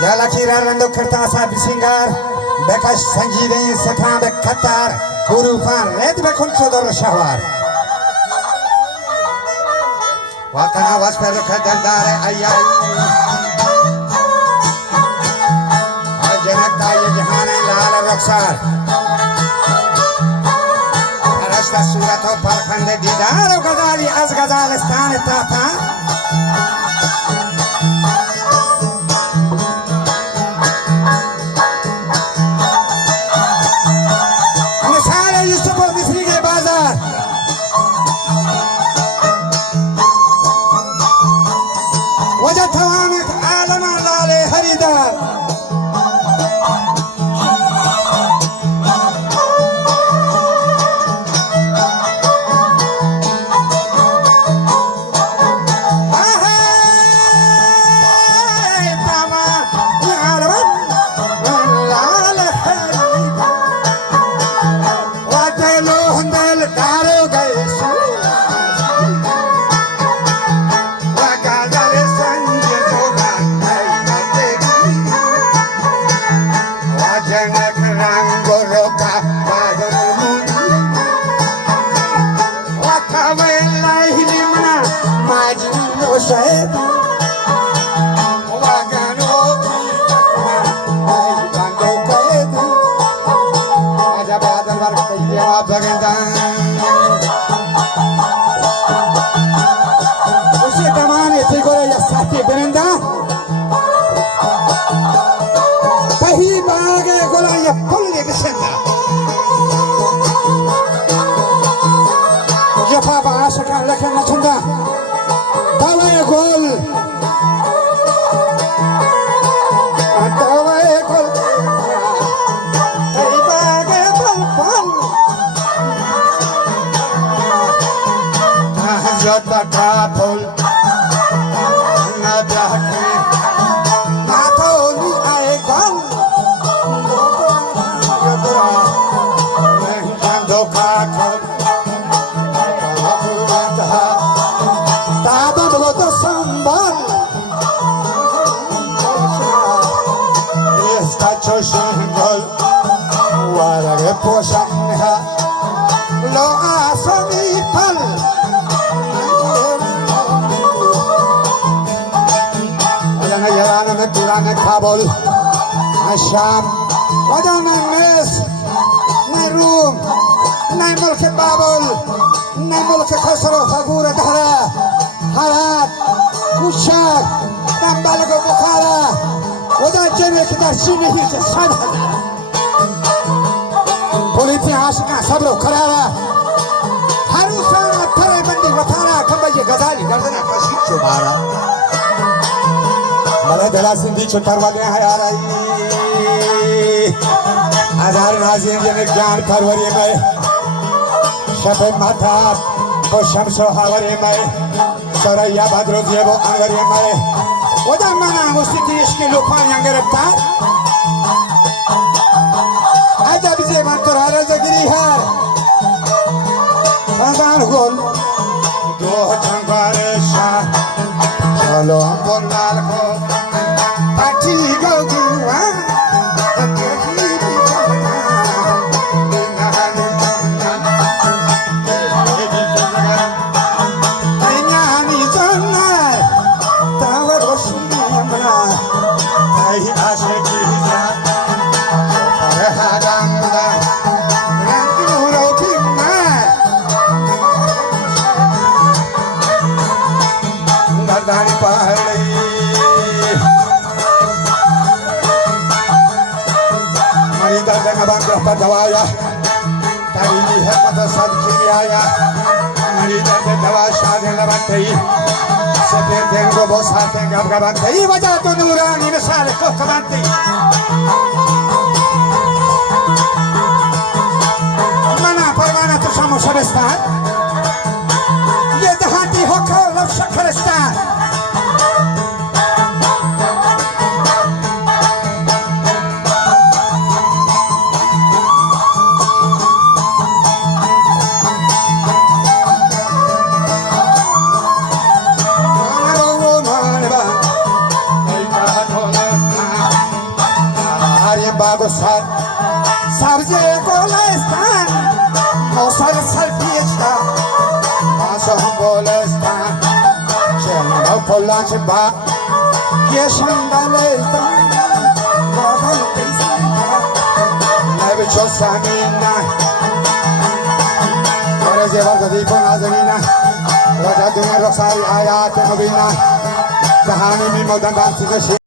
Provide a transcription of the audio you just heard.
Jala kirarando kertasa bisingar bekash sanjide sakha bekatar hurufan red bekun chodor shahwar wakana wasper khadandar ayai ajanata ye jahan lal raksar arashta surat par khande didar gazali az gazalistan tata Kabul, Asham, Wajan Mes, Nairum, Naimulke Babul, Naimulke Khosro, Fagura Dara, Harat, Kushar, Tambalago Bukhara, Wajan Jenek Darshini Hish Sadha, Politi Ashka Sabro Karara, Harusana, Parabandi Watara, Kambaji Gazali, Gardana Kashik Chubara. Malah Sindhi chutar wale hai aa rahi Azhar Nazim jane gyan parwari mein Shabe Mata ko Shamso Hawari mein Saraya Badro Diebo Anwari mein Oda mana musiti ishki lupan yang giraftar Aja bize mantor haraza giri hai Azhar gol Do changware shah Chalo ambol lal ko Dawaya, Tari hai pada sadki aya, Mari darte dawa shade labantai, Sete tengo bosate gabantai, Wajah tu nurani misale ko kabantai. Mana parwana tu samo Shabistan, Ye dahati hokal lo Shakharistan. bagosar sarje golestan mosar salpiechta maso golestan cheno polanche ba yeshandalesta godal peisina nebe chosamina ora jeva di ponazina raja dunga rosari ayat nobina कहानी में मदन दास